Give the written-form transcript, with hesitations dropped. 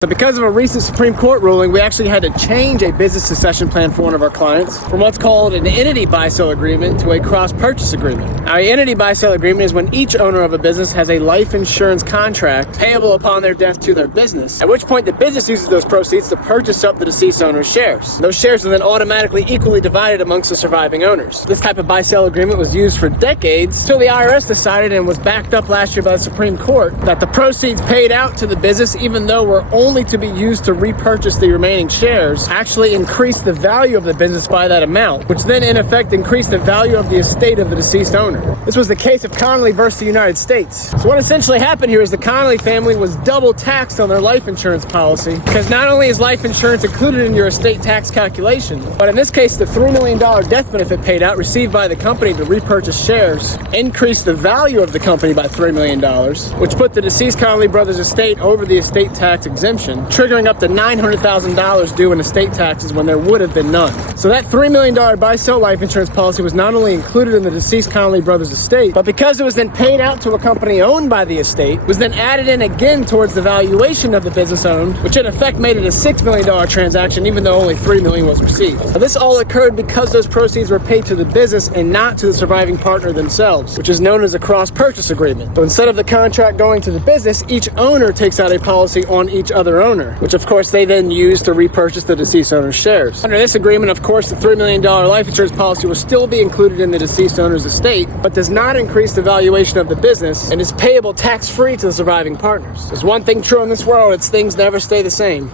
So because of a recent Supreme Court ruling, we actually had to change a business succession plan for one of our clients from what's called an entity buy-sell agreement to a cross-purchase agreement. Now, an entity buy-sell agreement is when each owner of a business has a life insurance contract payable upon their death to their business, at which point the business uses those proceeds to purchase up the deceased owner's shares. Those shares are then automatically equally divided amongst the surviving owners. This type of buy-sell agreement was used for decades until the IRS decided, and was backed up last year by the Supreme Court, that the proceeds paid out to the business, even though were only to be used to repurchase the remaining shares, actually increased the value of the business by that amount, which then in effect increased the value of the estate of the deceased owner. This was the case of Connolly versus the United States. So what essentially happened here is the Connolly family was double taxed on their life insurance policy, because not only is life insurance included in your estate tax calculation, but in this case the $3 million death benefit paid out received by the company to repurchase shares increased the value of the company by $3 million, which put the deceased Connolly brothers' estate over the estate tax exemption, triggering up to $900,000 due in estate taxes when there would have been none. So that $3 million buy-sell life insurance policy was not only included in the deceased Connolly brothers' estate, but because it was then paid out to a company owned by the estate, was then added in again towards the valuation of the business owned, which in effect made it a $6 million transaction, even though only $3 million was received. Now, this all occurred because those proceeds were paid to the business and not to the surviving partner themselves, which is known as a cross-purchase agreement. So instead of the contract going to the business, each owner takes out a policy on each other owner, which of course they then use to repurchase the deceased owner's shares. Under this agreement, of course, the $3 million life insurance policy will still be included in the deceased owner's estate, but does not increase the valuation of the business and is payable tax-free to the surviving partners. There's one thing true in this world: it's things never stay the same.